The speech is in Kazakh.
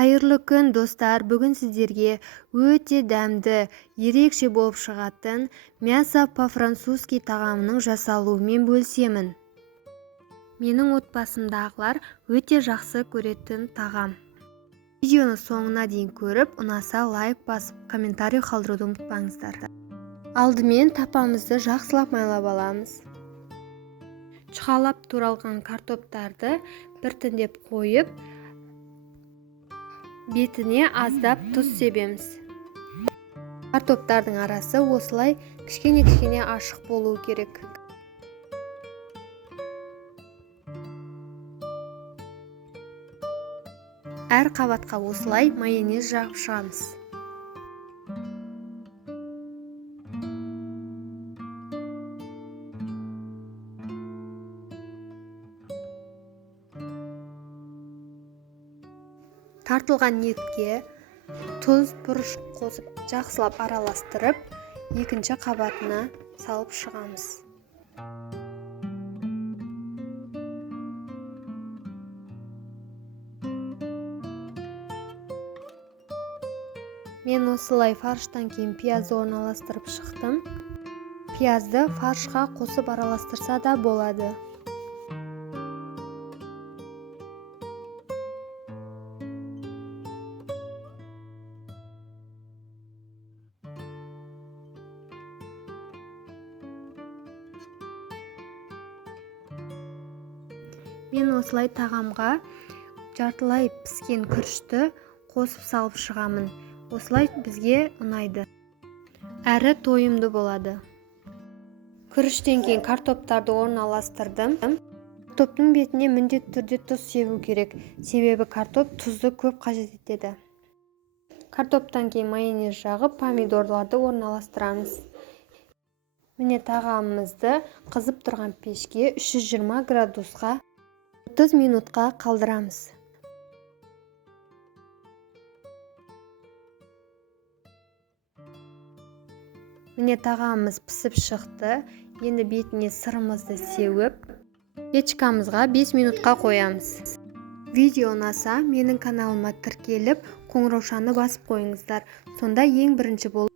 Қайырлы күн достар, бүгін сіздерге өте дәмді, ерекше болып шығатын мясо по-французски тағамының жасалуымен бөлісемін. Менің отбасымдағылар өте жақсы көретін тағам. Видеоны соңына дейін көріп, ұнаса лайк басып, комментарий қалдыруды ұмытпаңыздар. Алдымен тапамызды жақсылап майлап аламыз. Чұқалап туралған картоптарды біртіндеп қойып, бетіне аздап тұз себеміз. Картоптардың арасы осылай кішкене ашық болуы керек. Әр қабатқа осылай майонез жағып шығамыз. Тартылған етке тұз, бұрыш қосып жақсылап араластырып, екінші қабатына салып шығамыз. Мен осылай фарштан кейін пиязды орналастырып шықтым. Пиязды фаршқа қосып араластырса да болады. Мен осылай тағамға жартылай піскен күрішті қосып салып шығамын. Осылай бізге ұнайды. Әрі тойымды болады. Күріштен кейін картоптарды орналастырдым. Картоптың бетіне міндетті түрде тұз себу керек. Себебі картоп тұзды көп қажет етеді. Картоптан кейін майонез жағып, помидорларды орналастырамыз. Міне тағамымызды қызып тұрған пешке 320 градусқа 30 минутқа қалдырамыз. Міне тағамымыз пісіп шықты. Енді бетіне сырымызды сеуіп, печкамызға 5 минутқа қоямыз. Видео ұнаса, менің каналыма тіркеліп, қоңыраушаны басып қойыңыздар. Сонда ең бірінші болып